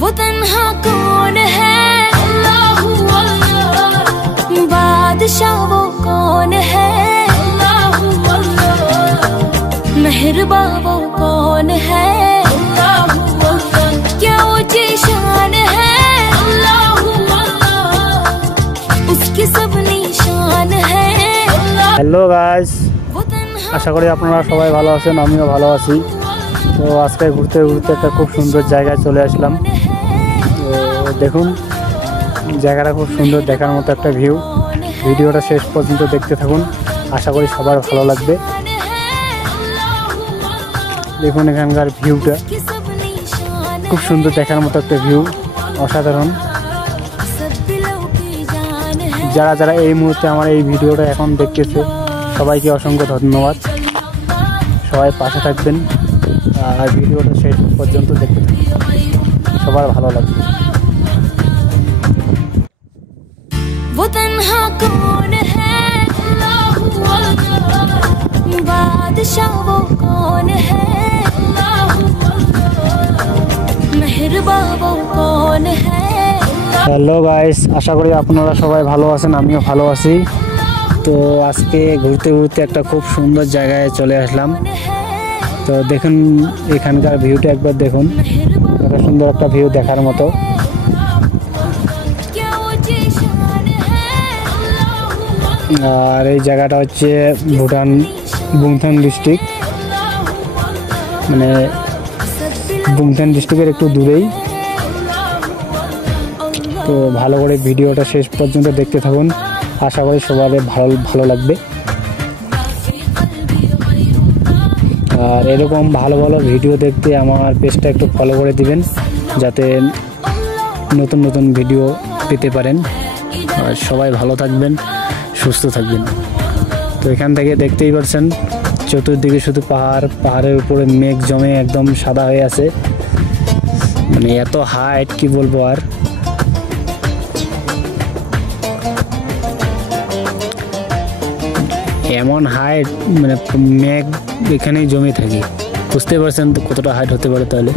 वो तन्हा कौन है, अल्लाहू अल्लाह। बादशाह वो कौन है, अल्लाहू अल्लाह। मेहरबान वो कौन है, अल्लाहू अल्लाह। क्या ऊंची शान है, अल्लाहू अल्लाह। उसकी सब निशान है। हेलो गाइस, आशा करी আপনারা সবাই ভালো আছেন, আমিও ভালো আছি। তো আজকে ঘুরতে ঘুরতে একটা খুব সুন্দর জায়গায় চলে আসলাম। তো দেখুন জায়গাটা খুব সুন্দর, দেখার মতো একটা ভিউ। ভিডিওটা শেষ পর্যন্ত দেখতে থাকুন, আশা করি সবার ভালো লাগবে। দেখুন এখানকার ভিউটা খুব সুন্দর, দেখার মতো একটা ভিউ, অসাধারণ। যারা যারা এই মুহূর্তে আমার এই ভিডিওটা এখন দেখতেছে সবাইকে অসংখ্য ধন্যবাদ। সবাই পাশে থাকবেন আর ভিডিওটা শেষ পর্যন্ত দেখতে থাকবেন, সবার ভালো লাগবে। वो तन्हा कौन है, अल्लाहू अल्लाह। बादशाह वो कौन है, अल्लाहू अल्लाह। मेहरबान वो कौन है। হ্যালো গাইস, আশা করি আপনারা সবাই ভালো আছেন, আমিও ভালো আছি। তো আজকে ঘুরতে ঘুরতে একটা খুব সুন্দর জায়গায় চলে আসলাম। তো দেখুন এখানকার ভিউটা একবার দেখুন, কত সুন্দর একটা ভিউ, দেখার মতো। আর এই জায়গাটা হচ্ছে ভুটান বুংথান ডিস্ট্রিক্ট, মানে বুংথান ডিস্ট্রিক্টের একটু দূরেই। তো ভালো করে ভিডিওটা শেষ পর্যন্ত দেখতে থাকুন, আশা করি সবার ভালো লাগবে। আর এরকম ভালো ভালো ভিডিও দেখতে আমার পেজটা একটু ফলো করে দিবেন, যাতে নতুন নতুন ভিডিও পেতে পারেন। আর সবাই ভালো থাকবেন, সুস্থ থাকবেন। তো এখান থেকে দেখতেই পাচ্ছেন চতুর্দিকে শুধু পাহাড়, পাহাড়ের উপরে মেঘ জমে একদম সাদা হয়ে আছে। মানে এত হাইট কি বলবো আর। এমন হাইট, মানে মেঘ এখানেই জমে থাকে, বুঝতে পারছেন তো কতটা হাইট হতে পারে তাহলে।